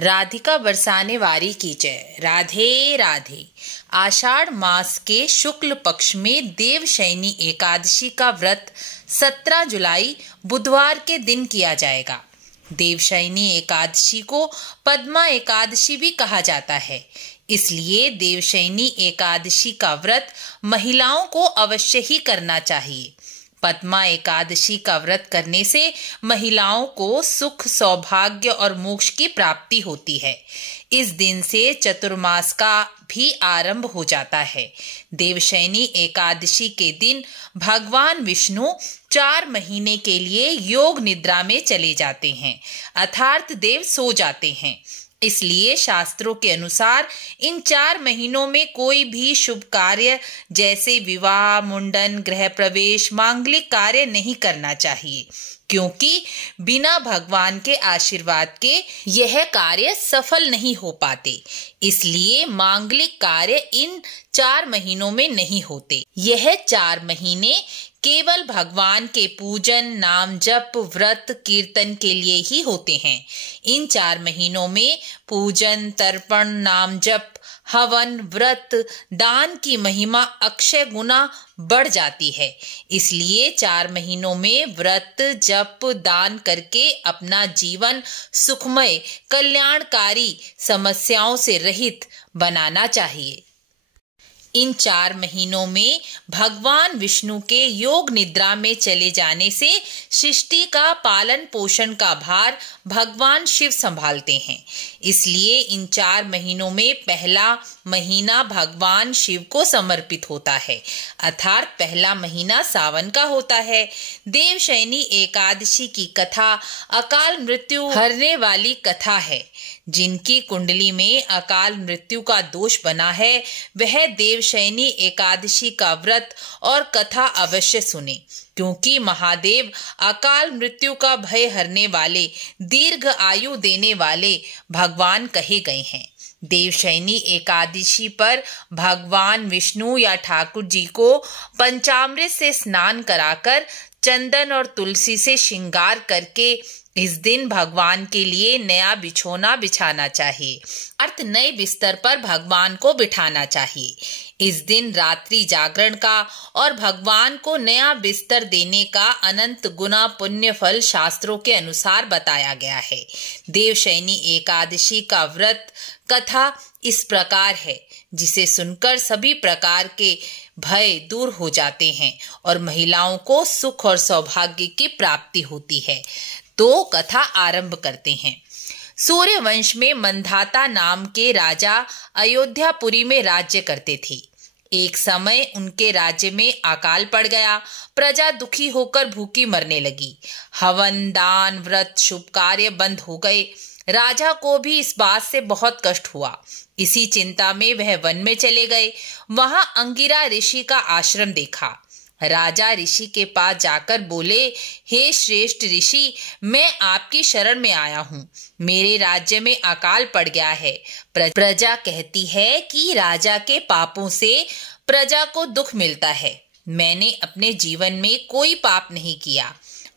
राधिका बरसाने वारी की जय। राधे राधे। आषाढ़ मास के शुक्ल पक्ष में देवशयनी एकादशी का व्रत 17 जुलाई बुधवार के दिन किया जाएगा। देवशयनी एकादशी को पद्मा एकादशी भी कहा जाता है। इसलिए देवशयनी एकादशी का व्रत महिलाओं को अवश्य ही करना चाहिए। पद्मा एकादशी का व्रत करने से महिलाओं को सुख, सौभाग्य और मोक्ष की प्राप्ति होती है। इस दिन से चतुर्मास का भी आरंभ हो जाता है। देवशयनी एकादशी के दिन भगवान विष्णु 4 महीने के लिए योग निद्रा में चले जाते हैं, अर्थात देव सो जाते हैं। इसलिए शास्त्रों के अनुसार इन 4 महीनों में कोई भी शुभ कार्य जैसे विवाह, मुंडन, गृह प्रवेश, मांगलिक कार्य नहीं करना चाहिए, क्योंकि बिना भगवान के आशीर्वाद के यह कार्य सफल नहीं हो पाते। इसलिए मांगलिक कार्य इन 4 महीनों में नहीं होते। यह 4 महीने केवल भगवान के पूजन, नाम जप, व्रत, कीर्तन के लिए ही होते हैं। इन 4 महीनों में पूजन, तर्पण, नाम जप, हवन, व्रत, दान की महिमा अक्षय गुना बढ़ जाती है। इसलिए 4 महीनों में व्रत, जप, दान करके अपना जीवन सुखमय, कल्याणकारी, समस्याओं से रहित बनाना चाहिए। इन 4 महीनों में भगवान विष्णु के योग निद्रा में चले जाने से सृष्टि का पालन पोषण का भार भगवान शिव संभालते हैं। इसलिए इन 4 महीनों में पहला महीना भगवान शिव को समर्पित होता है, अर्थात पहला महीना सावन का होता है। देवशयनी एकादशी की कथा अकाल मृत्यु हरने वाली कथा है। जिनकी कुंडली में अकाल मृत्यु का दोष बना है वह देवशयनी एकादशी का व्रत और कथा अवश्य सुने, क्योंकि महादेव अकाल मृत्यु का भय हरने वाले, दीर्घ आयु देने वाले भगवान कहे गए हैं। देवशयनी एकादशी पर भगवान विष्णु या ठाकुर जी को पंचामृत से स्नान कराकर चंदन और तुलसी से श्रृंगार करके इस दिन भगवान के लिए नया बिछोना बिछाना चाहिए, अर्थ नए बिस्तर पर भगवान को बिठाना चाहिए। इस दिन रात्रि जागरण का और भगवान को नया बिस्तर देने का अनंत गुना पुण्य फल शास्त्रों के अनुसार बताया गया है। देवशयनी एकादशी का व्रत कथा इस प्रकार है, जिसे सुनकर सभी प्रकार के भय दूर हो जाते हैं और महिलाओं को सुख और सौभाग्य की प्राप्ति होती है। तो कथा आरंभ करते हैं। सूर्य वंश में मंधाता नाम के राजा अयोध्यापुरी में राज्य करते थे। एक समय उनके राज्य में अकाल पड़ गया। प्रजा दुखी होकर भूखी मरने लगी। हवन, दान, व्रत, शुभ कार्य बंद हो गए। राजा को भी इस बात से बहुत कष्ट हुआ। इसी चिंता में वह वन में चले गए। वहां अंगिरा ऋषि का आश्रम देखा। राजा ऋषि के पास जाकर बोले, हे श्रेष्ठ ऋषि, मैं आपकी शरण में आया हूँ। मेरे राज्य में अकाल पड़ गया है। प्रजा कहती है कि राजा के पापों से प्रजा को दुख मिलता है। मैंने अपने जीवन में कोई पाप नहीं किया।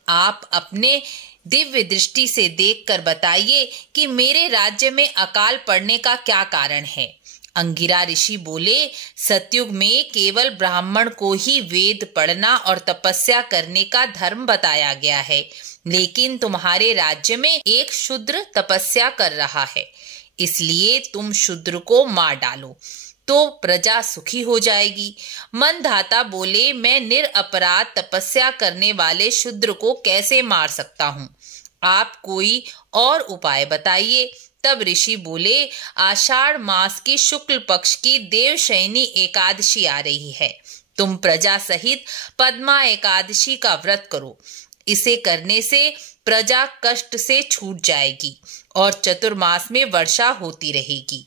आप अपने दिव्य दृष्टि से देखकर बताइए कि मेरे राज्य में अकाल पड़ने का क्या कारण है। अंगिरा ऋषि बोले, सतयुग में केवल ब्राह्मण को ही वेद पढ़ना और तपस्या करने का धर्म बताया गया है, लेकिन तुम्हारे राज्य में एक शूद्र तपस्या कर रहा है। इसलिए तुम शूद्र को मार डालो तो प्रजा सुखी हो जाएगी। मंधाता बोले, मैं निरपराध तपस्या करने वाले शूद्र को कैसे मार सकता हूँ? आप कोई और उपाय बताइए। तब ऋषि बोले, आषाढ़ मास की शुक्ल पक्ष की देवशयनी एकादशी आ रही है। तुम प्रजा सहित पद्मा एकादशी का व्रत करो। इसे करने से प्रजा कष्ट से छूट जाएगी और चतुर्मास में वर्षा होती रहेगी।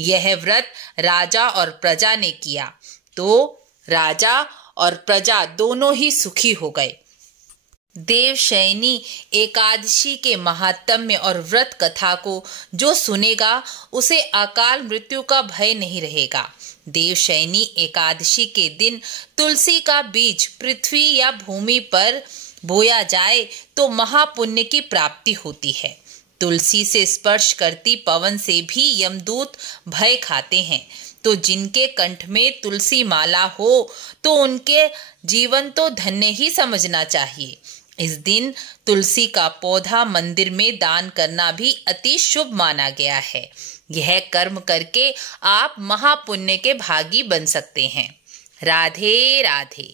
यह व्रत राजा और प्रजा ने किया तो राजा और प्रजा दोनों ही सुखी हो गए। देवशयनी एकादशी के महात्म्य और व्रत कथा को जो सुनेगा उसे अकाल मृत्यु का भय नहीं रहेगा। देवशयनी एकादशी के दिन तुलसी का बीज पृथ्वी या भूमि पर बोया जाए तो महापुण्य की प्राप्ति होती है। तुलसी से स्पर्श करती पवन से भी यमदूत भय खाते हैं। तो जिनके कंठ में तुलसी माला हो तो उनके जीवन तो धन्य ही समझना चाहिए। इस दिन तुलसी का पौधा मंदिर में दान करना भी अति शुभ माना गया है। यह कर्म करके आप महापुण्य के भागी बन सकते हैं। राधे राधे।